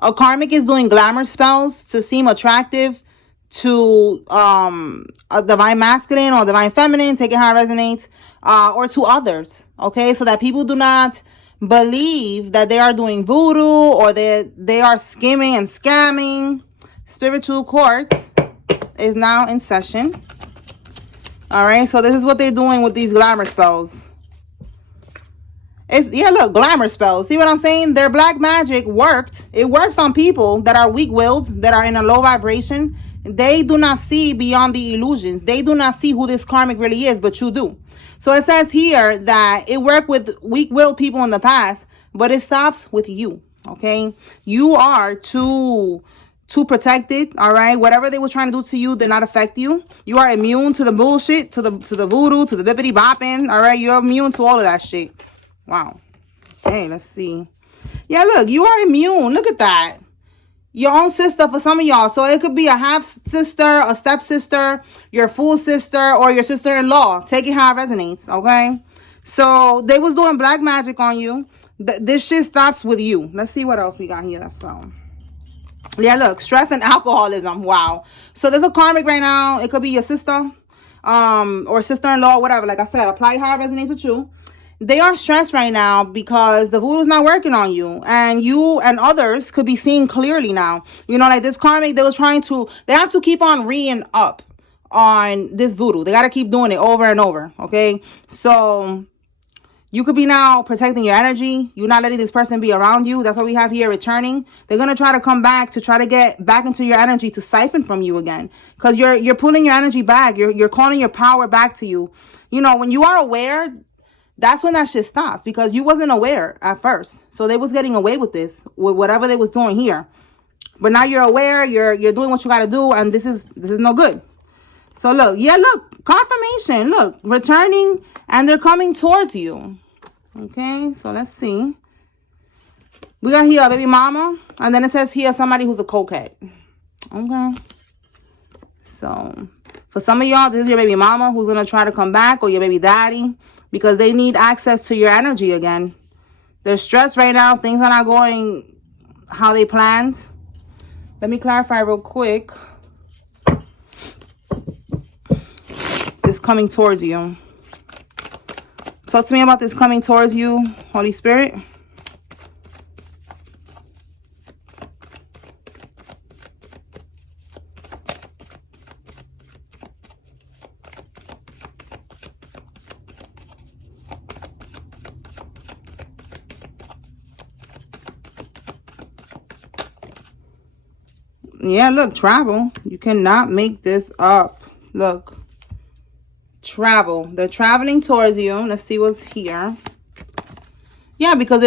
A karmic is doing glamour spells to seem attractive to a divine masculine or divine feminine, take it how it resonates, or to others, okay? So that people do not believe that they are doing voodoo or they are skimming and scamming. Spiritual court is now in session. All right, so this is what they're doing with these glamour spells. Yeah, look, glamour spells. See what I'm saying? Their black magic worked. It works on people that are weak-willed, that are in a low vibration. They do not see beyond the illusions. They do not see who this karmic really is, but you do. So it says here that it worked with weak-willed people in the past, but it stops with you, okay? You are too protected, all right? Whatever they was trying to do to you did not affect you. You are immune to the bullshit, to the voodoo, to the bippity bopping, all right? You're immune to all of that shit. Wow. Okay, let's see. Yeah, look, you are immune. Look at that. Your own sister for some of y'all. So it could be a half sister, a stepsister, your full sister, or your sister-in-law. Take it how it resonates, okay? So they was doing black magic on you. This shit stops with you. Let's see what else we got here. So, yeah, look, stress and alcoholism. Wow. So there's a karmic right now. It could be your sister, or sister-in-law, whatever. Like I said, apply how it resonates with you. They are stressed right now because the voodoo's not working on you. And you and others could be seeing clearly now. You know, like this karmic, they have to keep on reading up on this voodoo. They got to keep doing it over and over, okay? So you could be now protecting your energy. You're not letting this person be around you. That's what we have here, returning. They're going to try to come back to try to get back into your energy to siphon from you again. Because you're pulling your energy back. You're calling your power back to you. You know, when you are aware, that's when that shit stops, because you wasn't aware at first. So they was getting away with this, with whatever they was doing here. But now you're aware, you're doing what you got to do, and this is no good. So look, yeah, look, confirmation, look, returning, and they're coming towards you. Okay, so let's see. We got here a baby mama, and then it says here somebody who's a cokehead. Okay. So for some of y'all, this is your baby mama who's going to try to come back, or your baby daddy, because they need access to your energy again. They're stressed right now. Things are not going how they planned. Let me clarify real quick. This coming towards you. Talk to me about this coming towards you, Holy Spirit. Yeah, look, travel. You cannot make this up. Look. Travel. They're traveling towards you. Let's see what's here. Yeah, because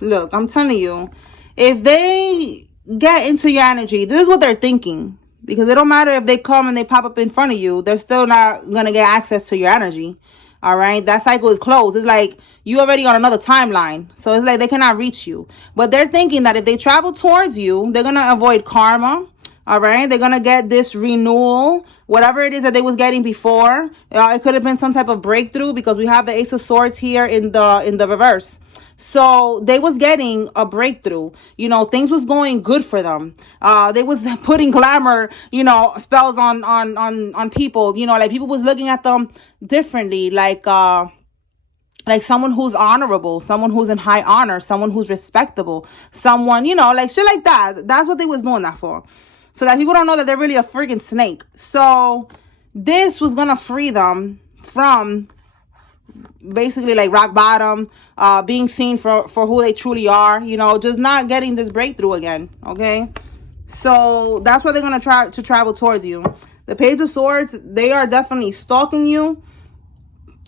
look, I'm telling you, if they get into your energy, this is what they're thinking. Because it don't matter if they come and they pop up in front of you, they're still not going to get access to your energy. All right, that cycle is closed. It's like you already on another timeline. So it's like they cannot reach you. But they're thinking that if they travel towards you, they're going to avoid karma. All right, they're going to get this renewal, whatever it is that they was getting before. It could have been some type of breakthrough, because we have the Ace of Swords here in the reverse. So they was getting a breakthrough. You know, things was going good for them. They was putting glamour, you know, spells on people. You know, like people was looking at them differently, like someone who's honorable, someone who's in high honor, someone who's respectable, someone, you know, like shit like that. That's what they was doing that for. So that people don't know that they're really a freaking snake. So this was going to free them from basically like rock bottom, being seen for who they truly are, you know, just not getting this breakthrough again. Okay. So that's why they're going to try to travel towards you. The Page of Swords, they are definitely stalking you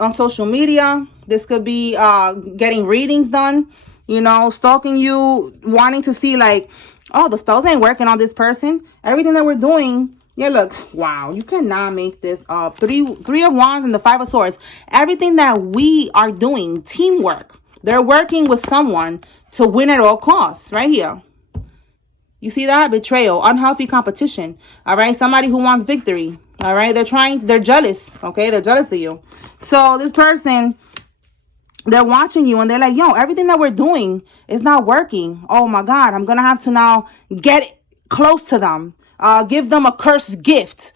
on social media. This could be getting readings done, you know, stalking you, wanting to see like, oh, the spells ain't working on this person. Everything that we're doing. Yeah, look. Wow, you cannot make this up. Three of Wands and the Five of Swords. Everything that we are doing, teamwork. They're working with someone to win at all costs. Right here. You see that? Betrayal, unhealthy competition. All right, somebody who wants victory. All right, they're jealous. Okay, they're jealous of you. So this person, they're watching you and they're like, yo, everything that we're doing is not working. Oh my God, I'm gonna have to now get close to them, give them a cursed gift,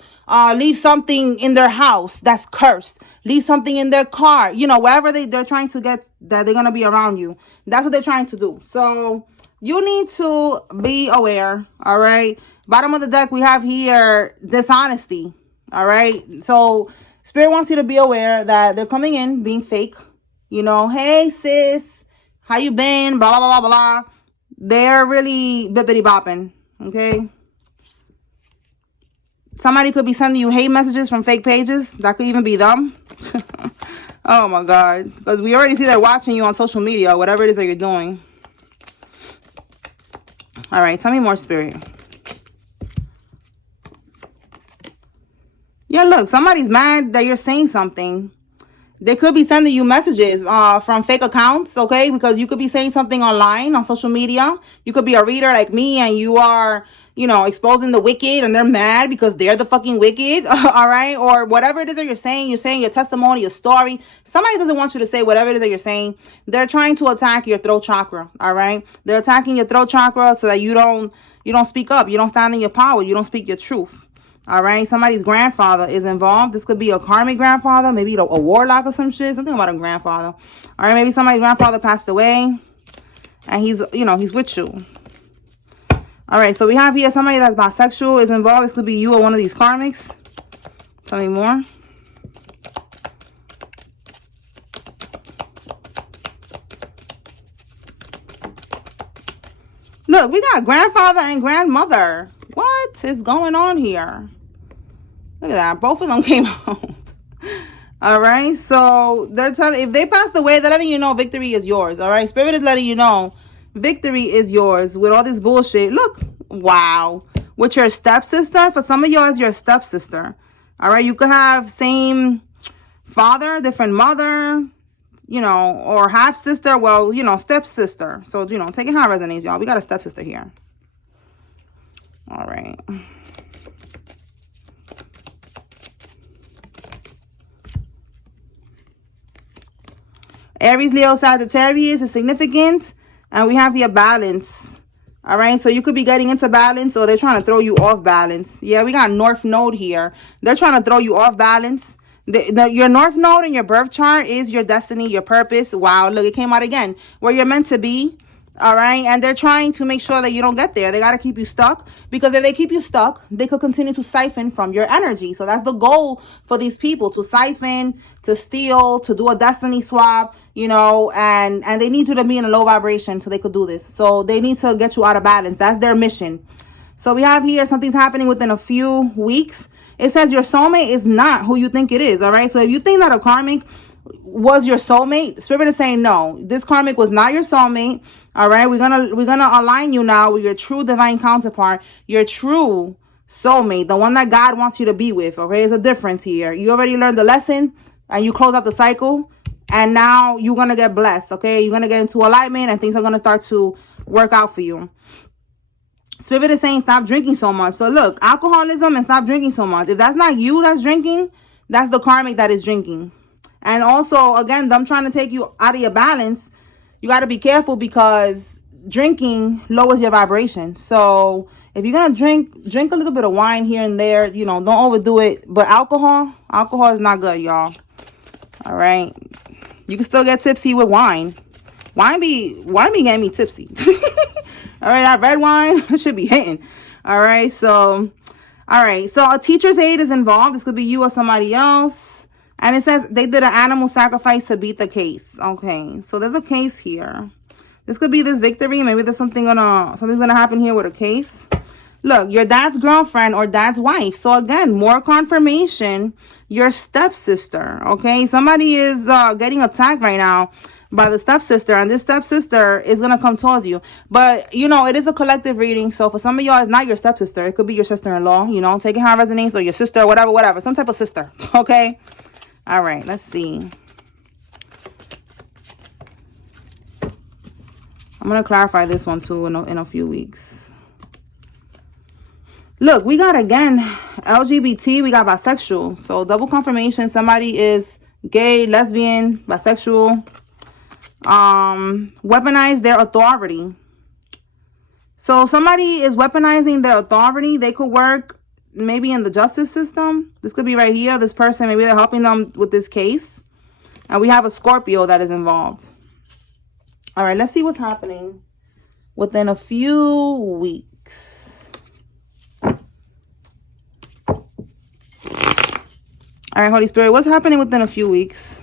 leave something in their house that's cursed, leave something in their car, you know, wherever they're trying to get that they're gonna be around you. That's what they're trying to do. So you need to be aware. All right, bottom of the deck we have here dishonesty. All right, so Spirit wants you to be aware that they're coming in being fake. You know, hey sis, how you been? Blah, blah, blah, blah. They're really bippity bopping, okay? Somebody could be sending you hate messages from fake pages. That could even be them. Oh my God. Because we already see they're watching you on social media, whatever it is that you're doing. All right, tell me more, Spirit. Yeah, look, somebody's mad that you're saying something. They could be sending you messages from fake accounts, okay? Because you could be saying something online on social media. You could be a reader like me and you are, you know, exposing the wicked and they're mad because they're the fucking wicked, all right? Or whatever it is that you're saying your testimony, your story. Somebody doesn't want you to say whatever it is that you're saying. They're trying to attack your throat chakra, all right? They're attacking your throat chakra so that you don't speak up. You don't stand in your power. You don't speak your truth. All right, somebody's grandfather is involved. This could be a karmic grandfather, maybe a warlock or some shit. Something about a grandfather. All right, maybe somebody's grandfather passed away and he's, you know, he's with you. All right, so we have here somebody that's bisexual is involved. This could be you or one of these karmics. Tell me more. Look, we got grandfather and grandmother. What is going on here? Look at that. Both of them came out. All right. So they're telling, if they passed away, they're letting you know victory is yours. All right. Spirit is letting you know victory is yours with all this bullshit. Look. Wow. With your stepsister. For some of y'all, it's your stepsister. All right. You could have same father, different mother, you know, or half sister. Well, you know, stepsister. So, you know, take it how it resonates, y'all. We got a stepsister here. All right. Aries, Leo, Sagittarius is significant. And we have here balance. All right. So you could be getting into balance or they're trying to throw you off balance. Yeah, we got North Node here. They're trying to throw you off balance. Your North Node in your birth chart is your destiny, your purpose. Wow. Look, it came out again. Where you're meant to be. All right. And they're trying to make sure that you don't get there. They got to keep you stuck, because if they keep you stuck, they could continue to siphon from your energy. So that's the goal for these people, to siphon, to steal, to do a destiny swap, you know, and they need you to be in a low vibration so they could do this. So they need to get you out of balance. That's their mission. So we have here something's happening within a few weeks. It says your soulmate is not who you think it is. All right. So if you think that a karmic was your soulmate, Spirit is saying no, this karmic was not your soulmate. All right, we're gonna align you now with your true divine counterpart, your true soulmate, the one that God wants you to be with. Okay, there's a difference here. You already learned the lesson and you close out the cycle, and now you're gonna get blessed. Okay, you're gonna get into alignment and things are gonna start to work out for you. Spirit is saying stop drinking so much. So look, alcoholism and stop drinking so much. If that's not you that's drinking, that's the karmic that is drinking. And also, again, them trying to take you out of your balance. You got to be careful, because drinking lowers your vibration. So if you're going to drink a little bit of wine here and there, you know, don't overdo it. But alcohol is not good, y'all. All right. You can still get tipsy with wine. Wine be getting me tipsy. All right. That red wine should be hitting. All right. So a teacher's aide is involved. This could be you or somebody else. And it says they did an animal sacrifice to beat the case. Okay, so there's a case here. This could be this victory. Maybe there's something's gonna happen here with a case. Look, your dad's girlfriend or dad's wife. So again, more confirmation. Your stepsister. Okay, somebody is getting attacked right now by the stepsister, and this stepsister is gonna come towards you. But you know, it is a collective reading. So for some of y'all, it's not your stepsister. It could be your sister-in-law. You know, take it how it resonates, or your sister, whatever, some type of sister. Okay. All right, let's see. I'm going to clarify this one too in a few weeks. Look, we got, again, LGBT. We got bisexual. So double confirmation. Somebody is gay, lesbian, bisexual. Weaponize their authority. So somebody is weaponizing their authority. They could work maybe in the justice system. This could be right here. This person, maybe they're helping them with this case. And we have a Scorpio that is involved. All right, let's see what's happening within a few weeks. All right, Holy Spirit, what's happening within a few weeks?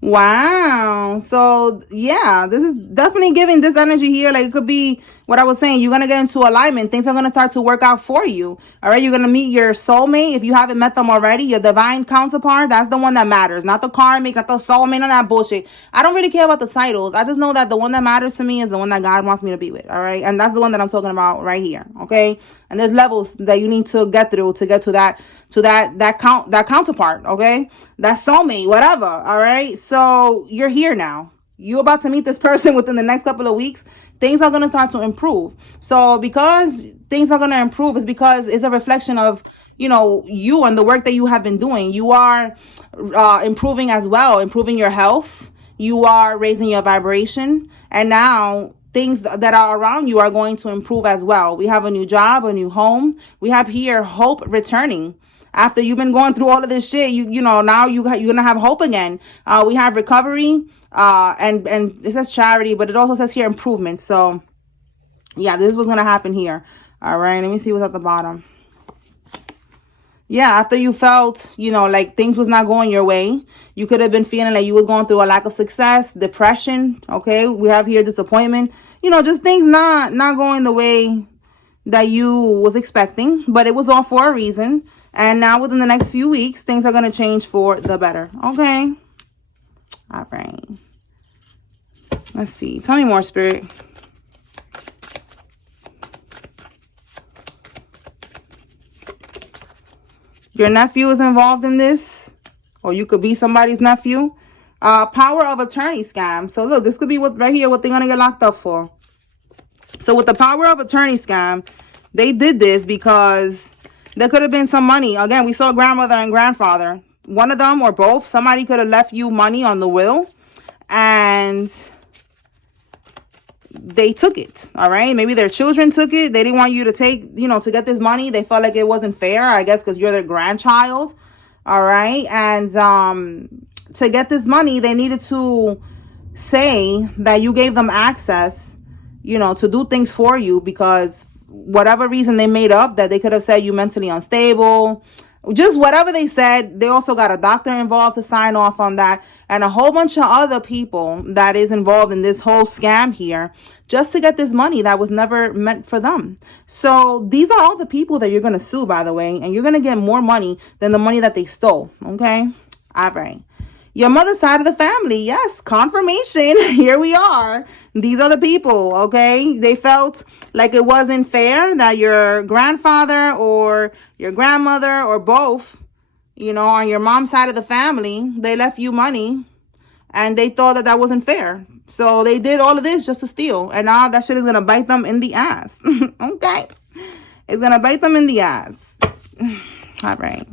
Wow. So yeah, this is definitely giving this energy here. Like, it could be what I was saying. You're going to get into alignment. Things are going to start to work out for you. All right. You're going to meet your soulmate. If you haven't met them already, your divine counterpart, that's the one that matters. Not the karmic, not the soulmate, none of that bullshit. I don't really care about the titles. I just know that the one that matters to me is the one that God wants me to be with. All right. And that's the one that I'm talking about right here. Okay. And there's levels that you need to get through to get to that counterpart. Okay. That soulmate, whatever. All right. So you're here now. You're about to meet this person within the next couple of weeks. Things are going to start to improve. So because things are going to improve, is because it's a reflection of, you and the work that you have been doing. You are improving as well, improving your health. You are raising your vibration. And now things that are around you are going to improve as well. We have a new job, a new home. We have here hope returning. After you've been going through all of this shit, now you're going to have hope again. We have recovery. And it says charity, but it also says here improvement. So yeah, this is what's going to happen here. All right. Let me see what's at the bottom. Yeah. After you felt, like things was not going your way, you could have been feeling like you was going through a lack of success, depression. Okay. We have here disappointment, just things not going the way that you was expecting, but it was all for a reason. And now within the next few weeks, things are going to change for the better. Okay. All right. Let's see. Tell me more, Spirit. Your nephew is involved in this, or you could be somebody's nephew. Power of attorney scam. So look, this could be what right here, what they're going to get locked up for. So with the power of attorney scam, they did this because there could have been some money. Again, we saw grandmother and grandfather. One of them or both, somebody could have left you money on the will and they took it. All right. Maybe their children took it. They didn't want you to take, to get this money. They felt like it wasn't fair, I guess, because you're their grandchild. All right. And to get this money, they needed to say that you gave them access, to do things for you because whatever reason they made up, that they could have said you mentally unstable. Just whatever they said. They also got a doctor involved to sign off on that, and a whole bunch of other people that is involved in this whole scam here, just to get this money that was never meant for them. So these are all the people that you're going to sue, by the way, and you're going to get more money than the money that they stole. Okay. All right. Your mother's side of the family. Yes. Confirmation. Here we are. These are the people. Okay. They felt like it wasn't fair that your grandfather or your grandmother or both, on your mom's side of the family, they left you money and they thought that wasn't fair. So they did all of this just to steal. And now that shit is going to bite them in the ass. Okay. It's going to bite them in the ass. All right.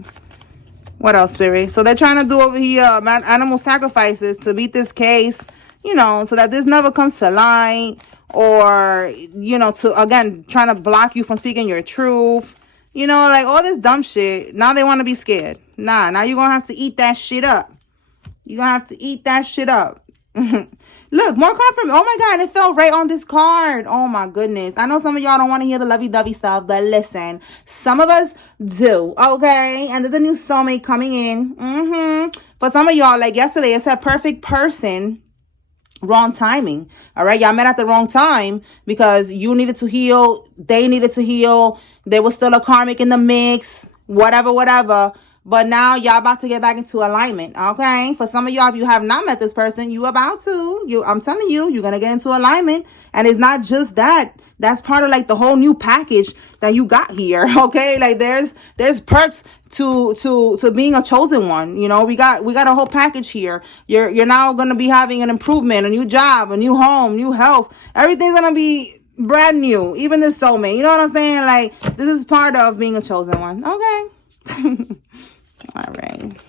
What else, Spirit? So they're trying to do over here animal sacrifices to beat this case, so that this never comes to light. Or, to, again, trying to block you from speaking your truth. Like all this dumb shit. Now they want to be scared. Nah, now you're going to have to eat that shit up. You're going to have to eat that shit up. Look, more confirmation. Oh my God, it fell right on this card. Oh my goodness. I know some of y'all don't want to hear the lovey-dovey stuff, but listen, some of us do, okay? And there's a new soulmate coming in. For some of y'all, like yesterday, it said perfect person. Wrong timing. All right. Y'all met at the wrong time because you needed to heal. They needed to heal. There was still a karmic in the mix. Whatever. But now y'all about to get back into alignment, okay? For some of y'all, if you have not met this person, you about to. I'm telling you, you're gonna get into alignment. And it's not just that. That's part of like the whole new package that you got here, okay? Like there's perks to being a chosen one. You know, we got a whole package here. You're now gonna be having an improvement, a new job, a new home, new health. Everything's gonna be brand new, even this soulmate. You know what I'm saying? Like, this is part of being a chosen one, okay? All right.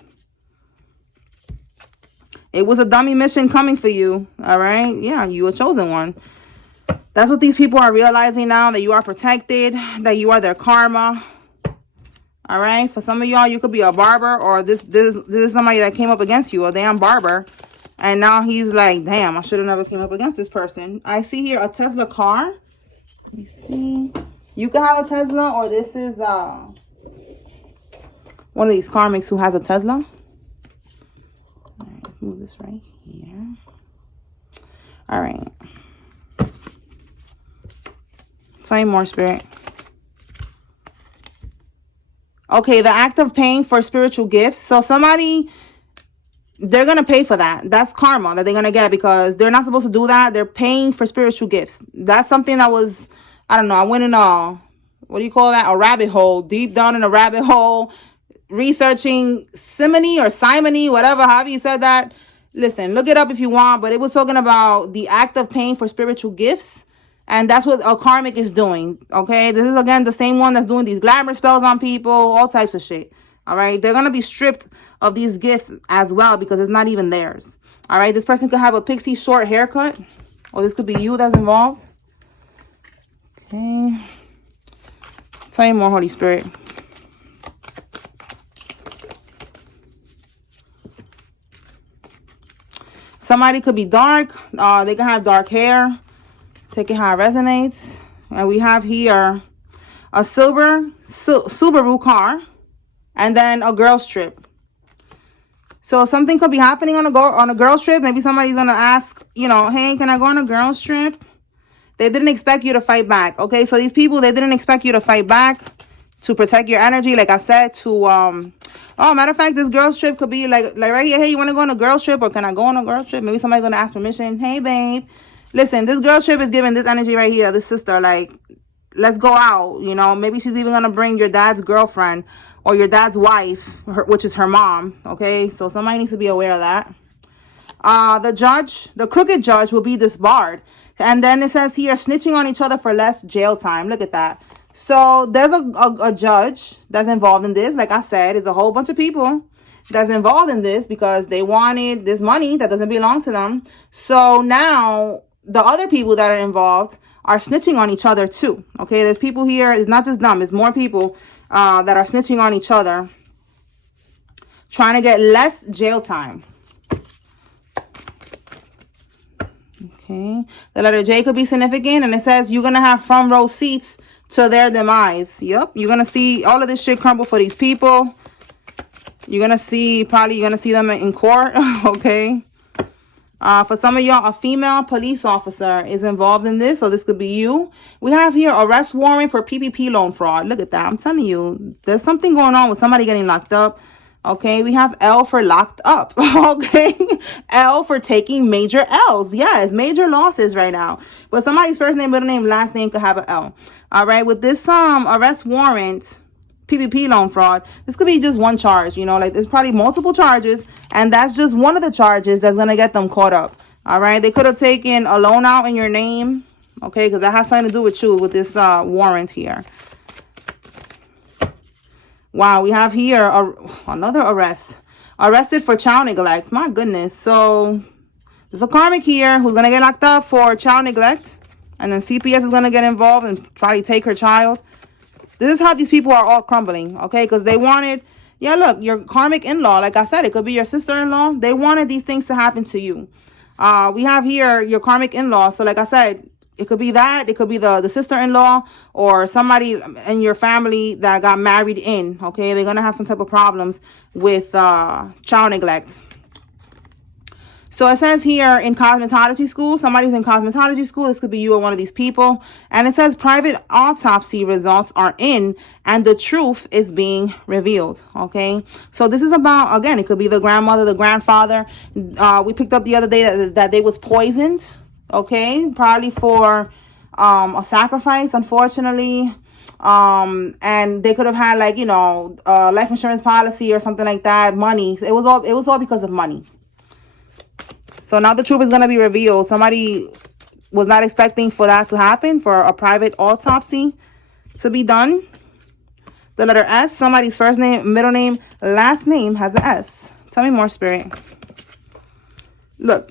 It was a dummy mission coming for you, all right? Yeah, you a chosen one. That's what these people are realizing now, that you are protected, that you are their karma. All right? For some of y'all, you could be a barber, or this is somebody that came up against you, a damn barber. And now he's like, damn, I should have never came up against this person. I see here a Tesla car. Let me see. You can have a Tesla, or this is one of these karmics who has a Tesla. All right, let's move this right here. All right. Tell me more, Spirit. Okay, the act of paying for spiritual gifts. So somebody, they're going to pay for that. That's karma that they're going to get, because they're not supposed to do that. They're paying for spiritual gifts. That's something that was, I don't know, I went in a, what do you call that? A rabbit hole, deep down in a rabbit hole, researching simony or simony, whatever, however you said that. Listen, look it up if you want, but it was talking about the act of paying for spiritual gifts. And that's what a karmic is doing, okay? This is, again, the same one that's doing these glamour spells on people, all types of shit, all right? They're going to be stripped of these gifts as well, because it's not even theirs, all right? This person could have a pixie short haircut, or this could be you that's involved. Okay. Tell me more, Holy Spirit. Somebody could be dark. They can have dark hair. Take it how it resonates. And we have here a silver Subaru car, and then a girl's trip. So something could be happening on a girl's trip. Maybe somebody's gonna ask, you know, hey, can I go on a girl's trip? They didn't expect you to fight back. Okay, so these people, they didn't expect you to fight back, to protect your energy. Like I said, to oh, matter of fact, this girl's trip could be like right here. Hey, you want to go on a girl's trip, or can I go on a girl's trip? Maybe somebody's gonna ask permission. Hey, babe. Listen, this girl trip is giving this energy right here, this sister, like, let's go out, you know. Maybe she's even going to bring your dad's girlfriend or your dad's wife, which is her mom, okay? So somebody needs to be aware of that. The crooked judge will be disbarred. And then it says here, snitching on each other for less jail time. Look at that. So there's a judge that's involved in this. Like I said, it's a whole bunch of people that's involved in this because they wanted this money that doesn't belong to them. So now the other people that are involved are snitching on each other too. Okay, there's people here. It's not just them. It's more people that are snitching on each other, trying to get less jail time. Okay, the letter J could be significant, and it says you're gonna have front row seats to their demise. Yep, you're gonna see all of this shit crumble for these people. You're gonna see them in court. Okay. For some of y'all, a female police officer is involved in this. So this could be you. We have here arrest warrant for PPP loan fraud. Look at that. I'm telling you, there's something going on with somebody getting locked up. Okay, we have L for locked up. Okay, L for taking major L's. Yes, major losses right now. But somebody's first name, middle name, last name could have an L. All right, with this arrest warrant, PPP loan fraud, this could be just one charge, you know, like there's probably multiple charges, and that's just one of the charges that's going to get them caught up. All right, they could have taken a loan out in your name, okay, because that has something to do with you with this warrant here. Wow, we have here another arrest. Arrested for child neglect. My goodness. So there's a karmic here who's going to get locked up for child neglect, and then CPS is going to get involved and probably take her child. This is how these people are all crumbling, okay? Because they wanted, yeah, look, your karmic in-law, like I said, it could be your sister-in-law. They wanted these things to happen to you. We have here your karmic in-law. So like I said, it could be that. It could be the sister-in-law or somebody in your family that got married in, okay? They're going to have some type of problems with child neglect. So it says here in cosmetology school, somebody's in cosmetology school. This could be you or one of these people. And it says private autopsy results are in and the truth is being revealed. Okay. So this is about, again, it could be the grandmother, the grandfather. We picked up the other day that they was poisoned. Okay. Probably for a sacrifice, unfortunately. And they could have had like, you know, life insurance policy or something like that. Money. It was all because of money. So now the truth is going to be revealed. Somebody was not expecting for that to happen, for a private autopsy to be done. The letter S, somebody's first name, middle name, last name has an S. Tell me more, Spirit. Look,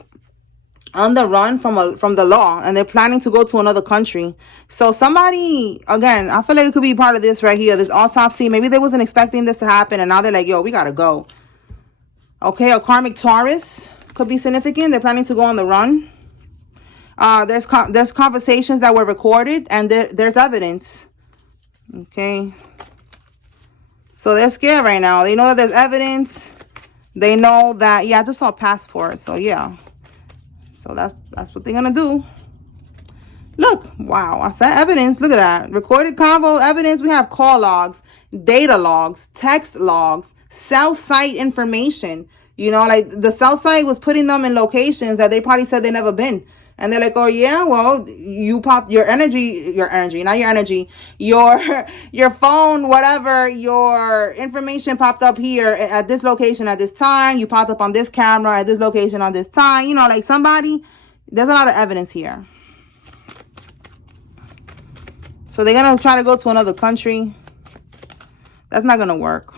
on the run from the law, and they're planning to go to another country. So somebody, again, I feel like it could be part of this right here, this autopsy. Maybe they wasn't expecting this to happen, and now they're like, yo, we got to go. Okay, a karmic Taurus could be significant. They're planning to go on the run. There's conversations that were recorded, and there's evidence. Okay. So they're scared right now. They know that there's evidence. They know that, yeah, I just saw a passport. So yeah. So that's what they're gonna do. Look, wow, I said evidence. Look at that. Recorded convo evidence. We have call logs, data logs, text logs, cell site information. You know, like the cell site was putting them in locations that they probably said they never been. And they're like, oh yeah, well, you popped your energy, not your energy, your phone, whatever, your information popped up here at this location at this time. You popped up on this camera at this location on this time. You know, like somebody, there's a lot of evidence here. So they're going to try to go to another country. That's not going to work.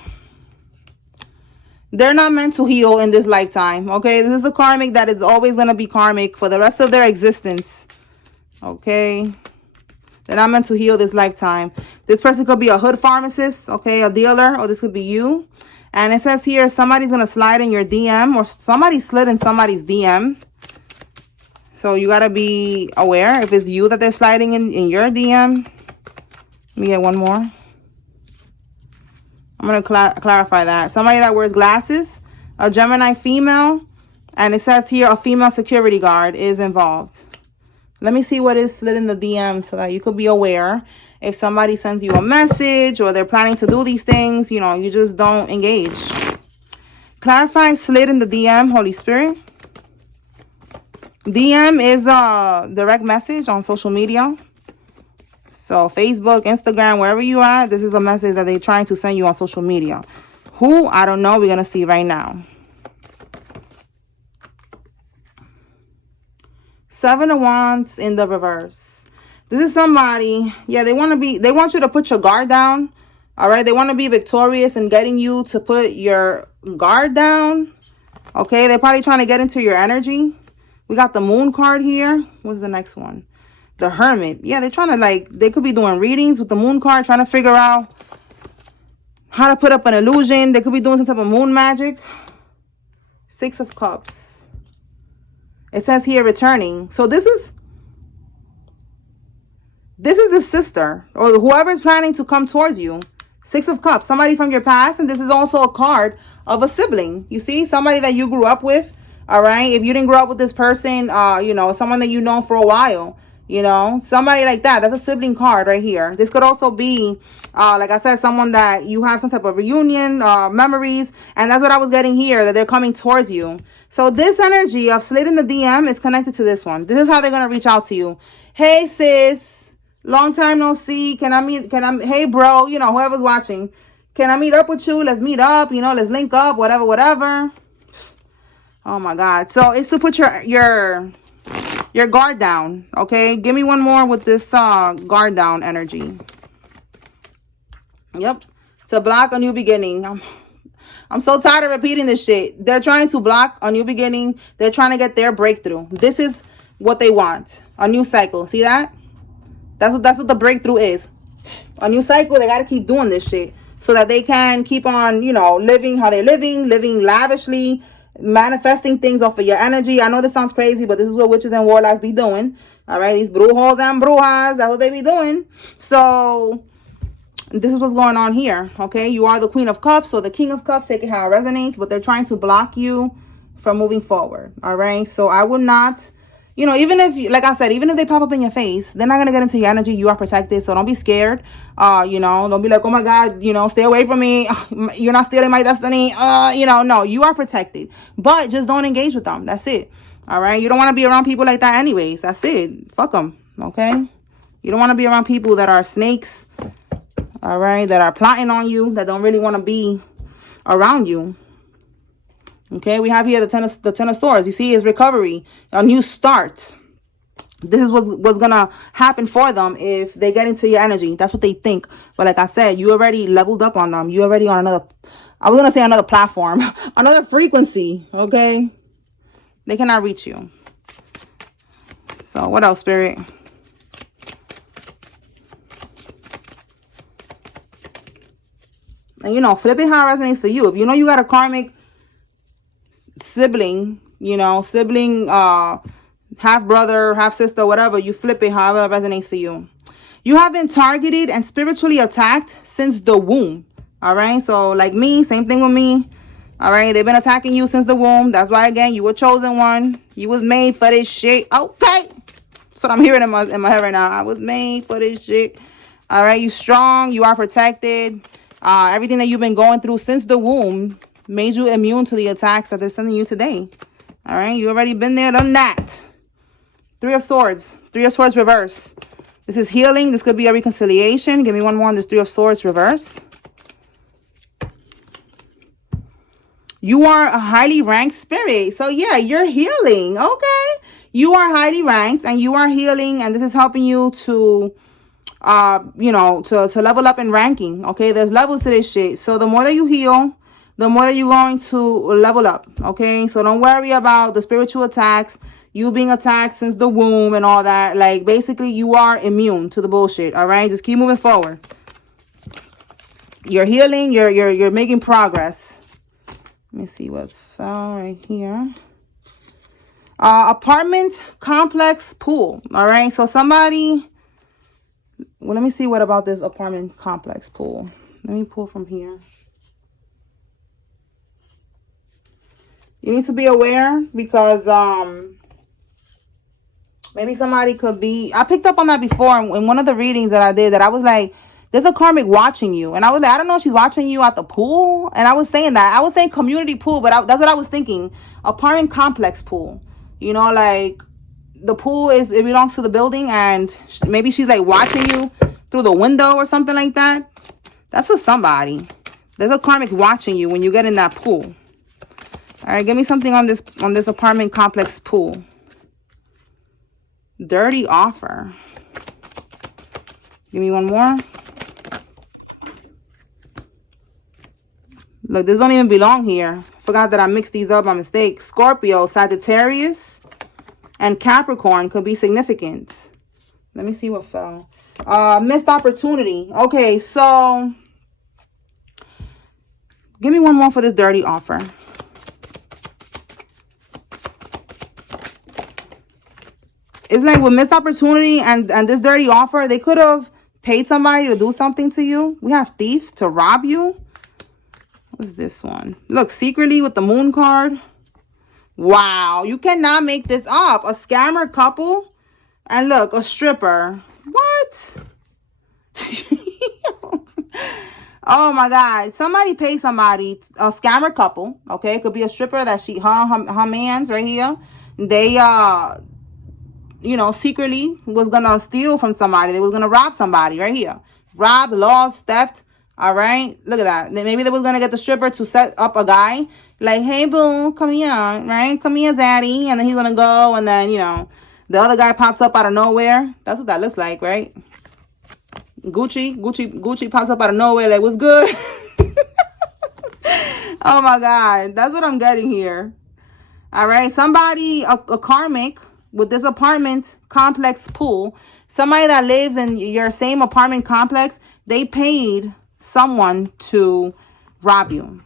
They're not meant to heal in this lifetime, okay? This is the karmic that is always going to be karmic for the rest of their existence, okay? They're not meant to heal this lifetime. This person could be a hood pharmacist, okay, a dealer, or this could be you. And it says here, somebody's going to slide in your DM, or somebody slid in somebody's DM. So you got to be aware if it's you that they're sliding in your DM. Let me get one more. I'm going to clarify that. Somebody that wears glasses, a Gemini female, and it says here a female security guard is involved. Let me see what is slid in the DM so that you could be aware. If somebody sends you a message or they're planning to do these things, you know, you just don't engage. Clarify slid in the DM, Holy Spirit. DM is a direct message on social media. So Facebook, Instagram, wherever you are, this is a message that they're trying to send you on social media. Who? I don't know. We're going to see right now. 7 of Wands in the reverse. This is somebody, yeah, they want you to put your guard down. All right. They want to be victorious in getting you to put your guard down. Okay. They're probably trying to get into your energy. We got the Moon card here. What's the next one? The Hermit. Yeah, they're trying to, like, they could be doing readings with the Moon card, trying to figure out how to put up an illusion. They could be doing some type of moon magic. 6 of Cups. It says here returning. So this is the sister or whoever's planning to come towards you. 6 of Cups. Somebody from your past. And this is also a card of a sibling. You see? Somebody that you grew up with. All right. If you didn't grow up with this person, you know, someone that you know for a while. You know, somebody like that. That's a sibling card right here. This could also be, like I said, someone that you have some type of reunion, memories. And that's what I was getting here, that they're coming towards you. So this energy of slid in the DM is connected to this one. This is how they're going to reach out to you. Hey, sis, long time no see. Hey, bro, you know, whoever's watching. Can I meet up with you? Let's meet up, you know, let's link up, whatever. Oh, my God. So it's to put your guard down, okay? Give me one more with this guard down energy. Yep. To block a new beginning. I'm so tired of repeating this shit. They're trying to block a new beginning. They're trying to get their breakthrough. This is what they want. A new cycle. See that? That's what the breakthrough is. A new cycle. They got to keep doing this shit so that they can keep on, you know, living how they're living lavishly, manifesting things off of your energy. I know this sounds crazy, but this is what witches and warlocks be doing. All right, these brujos and brujas, that's what they be doing. So this is what's going on here. Okay, you are the Queen of Cups or the King of Cups. Take it how it resonates, but they're trying to block you from moving forward. All right. So I would not, you know, even if, like I said, even if they pop up in your face, they're not going to get into your energy. You are protected. So don't be scared. You know, don't be like, oh my God, you know, stay away from me. You're not stealing my destiny. You know, no, you are protected, but just don't engage with them. That's it. All right. You don't want to be around people like that anyways. That's it. Fuck them. Okay. You don't want to be around people that are snakes. All right. That are plotting on you, that don't really want to be around you. Okay, we have here the ten of swords. You see, is recovery, a new start. This is what's gonna happen for them if they get into your energy. That's what they think. But like I said, you already leveled up on them. You already on another, I was gonna say another platform, another frequency. Okay, they cannot reach you. So what else, Spirit? And you know, flip it how it resonates for you. If you know you got a karmic sibling, you know, sibling, half brother, half sister, whatever, you flip it however it resonates for you. You have been targeted and spiritually attacked since the womb. All right. So like me, same thing with me. All right. They've been attacking you since the womb. That's why, again, you were chosen one. You was made for this shit. Okay. That's what I'm hearing in my head right now. I was made for this shit. All right. You strong. You are protected. Everything that you've been going through since the womb made you immune to the attacks that they're sending you today. All right. You already been there, done that. Three of Swords. Three of Swords reverse. This is healing. This could be a reconciliation. Give me one more on this Three of Swords reverse. You are a highly ranked spirit. So yeah, you're healing. Okay. You are highly ranked and you are healing. And this is helping you to, you know, to level up in ranking. Okay. There's levels to this shit. So the more that you heal, the more that you're going to level up. Okay. So don't worry about the spiritual attacks. You being attacked since the womb and all that. Like, basically, you are immune to the bullshit. All right? Just keep moving forward. You're healing. You're making progress. Let me see what's found right here. Apartment complex pool. All right? So somebody... Well, let me see what about this apartment complex pool. Let me pull from here. You need to be aware because... maybe somebody could be... I picked up on that before in one of the readings that I did, that I was like, there's a karmic watching you. And I was like, I don't know if she's watching you at the pool. And I was saying that. I was saying community pool, but that's what I was thinking. Apartment complex pool. You know, like the pool it belongs to the building, and maybe she's like watching you through the window or something like that. That's for somebody. There's a karmic watching you when you get in that pool. All right, give me something on this apartment complex pool. Dirty offer. Give me one more. Look, this don't even belong here. Forgot that I mixed these up by mistake. Scorpio, Sagittarius, and Capricorn could be significant. Let me see what fell. Missed opportunity. Okay, so give me one more for this dirty offer. It's like with missed opportunity and this dirty offer, they could have paid somebody to do something to you. We have thief, to rob you. What's this one? Look, secretly with the moon card. Wow, you cannot make this up. A scammer couple. And look, a stripper. What? Oh my God. Somebody pay somebody. A scammer couple. Okay, it could be a stripper that her man's right here. They, you know, secretly was gonna steal from somebody. They was gonna rob somebody right here. Rob, lost, theft. All right, look at that. Maybe they was gonna get the stripper to set up a guy like, hey boo, come here, right? Come here, zaddy. And then he's gonna go, and then, you know, the other guy pops up out of nowhere. That's what that looks like, right? Gucci pops up out of nowhere like, what's good? Oh my God, that's what I'm getting here. All right, somebody, a karmic with this apartment complex pool, somebody that lives in your same apartment complex, they paid someone to rob you.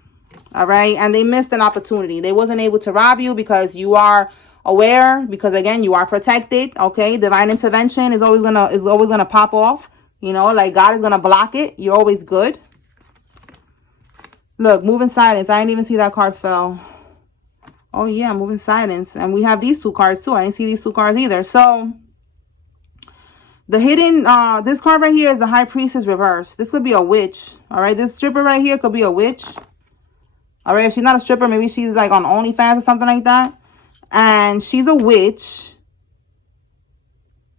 All right, and they missed an opportunity. They wasn't able to rob you because you are aware, because again, you are protected. Okay, divine intervention is always gonna pop off. You know, like God is gonna block it. You're always good. Look, move in silence. I didn't even see that card fell. Oh yeah, moving silence. And we have these two cards too. I didn't see these two cards either. So the hidden, this card right here is the High Priestess reverse. This could be a witch. All right, this stripper right here could be a witch. All right, if she's not a stripper, maybe she's like on OnlyFans or something like that. And she's a witch.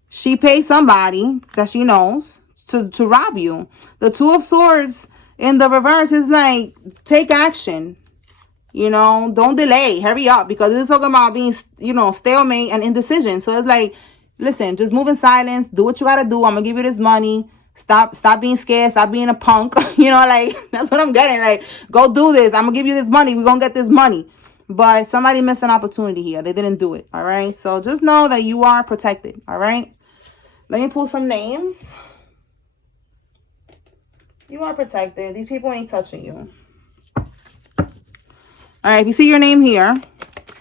She pays somebody that she knows to rob you. The Two of Swords in the reverse is like, take action. You know, don't delay. Hurry up. Because it's talking about being, you know, stalemate and indecision. So it's like, listen, just move in silence. Do what you got to do. I'm going to give you this money. Stop being scared. Stop being a punk. You know, like, that's what I'm getting. Like, go do this. I'm going to give you this money. We're going to get this money. But somebody missed an opportunity here. They didn't do it. All right. So just know that you are protected. All right. Let me pull some names. You are protected. These people ain't touching you. All right. If you see your name here,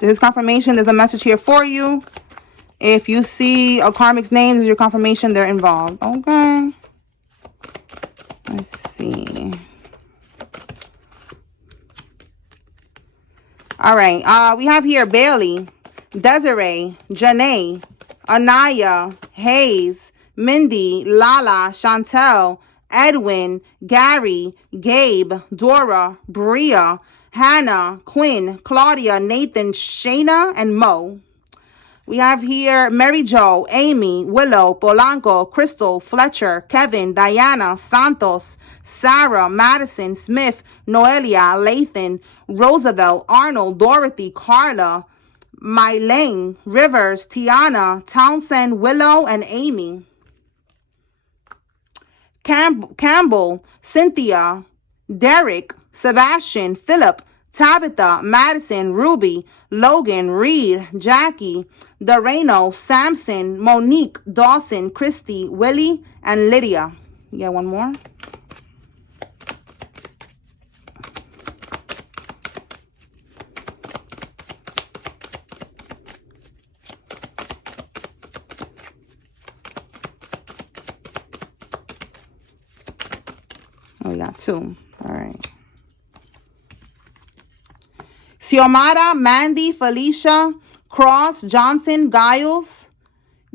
this is confirmation. There's a message here for you. If you see a karmic's name, this is your confirmation they're involved. Okay. Let's see. All right. We have here Bailey, Desiree, Janae, Anaya, Hayes, Mindy, Lala, Chantel, Edwin, Gary, Gabe, Dora, Bria, Hannah, Quinn, Claudia, Nathan, Shayna, and Mo. We have here Mary Jo, Amy, Willow, Polanco, Crystal, Fletcher, Kevin, Diana, Santos, Sarah, Madison, Smith, Noelia, Lathan, Roosevelt, Arnold, Dorothy, Carla, Mylene, Rivers, Tiana, Townsend, Willow, and Amy. Campbell, Cynthia, Derek, Sebastian, Philip, Tabitha, Madison, Ruby, Logan, Reed, Jackie, Doreno, Samson, Monique, Dawson, Christy, Willie, and Lydia. You got one more? Oh, we got two. All right. Xiomara, Mandy, Felicia, Cross, Johnson, Giles,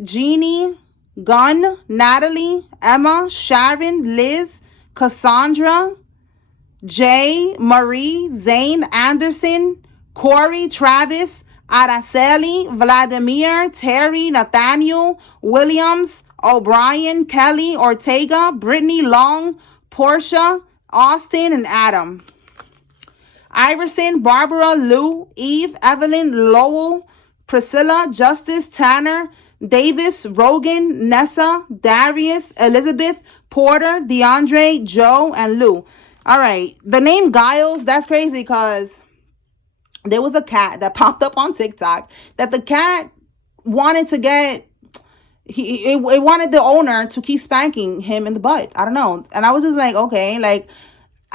Jeannie, Gunn, Natalie, Emma, Sharon, Liz, Cassandra, Jay, Marie, Zane, Anderson, Corey, Travis, Araceli, Vladimir, Terry, Nathaniel, Williams, O'Brien, Kelly, Ortega, Brittany, Long, Portia, Austin, and Adam. Iverson, Barbara, Lou, Eve, Evelyn, Lowell, Priscilla, Justice, Tanner, Davis, Rogan, Nessa, Darius, Elizabeth, Porter, DeAndre, Joe, and Lou. All right. The name Giles, that's crazy because there was a cat that popped up on TikTok that the cat wanted to get, it wanted the owner to keep spanking him in the butt. I don't know. And I was just like, okay, like,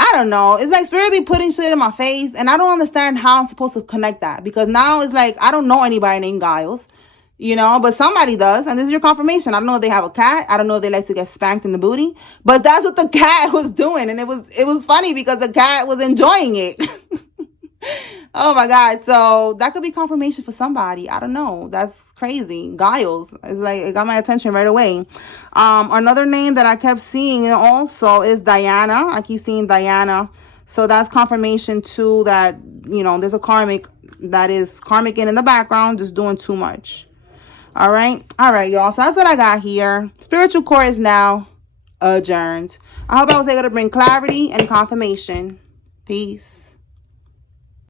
I don't know. It's like Spirit be putting shit in my face, and I don't understand how I'm supposed to connect that, because now it's like I don't know anybody named Giles, you know, but somebody does, and this is your confirmation. I don't know if they have a cat. I don't know if they like to get spanked in the booty, but that's what the cat was doing, and it was funny because the cat was enjoying it. Oh my God. So that could be confirmation for somebody. I don't know. That's crazy. Giles. It's like, it got my attention right away. Another name that I kept seeing also is Diana. I keep seeing Diana. So that's confirmation too that, you know, there's a karmic that is karmic in the background, just doing too much. All right. All right, y'all. So that's what I got here. Spiritual court is now adjourned. I hope I was able to bring clarity and confirmation. Peace.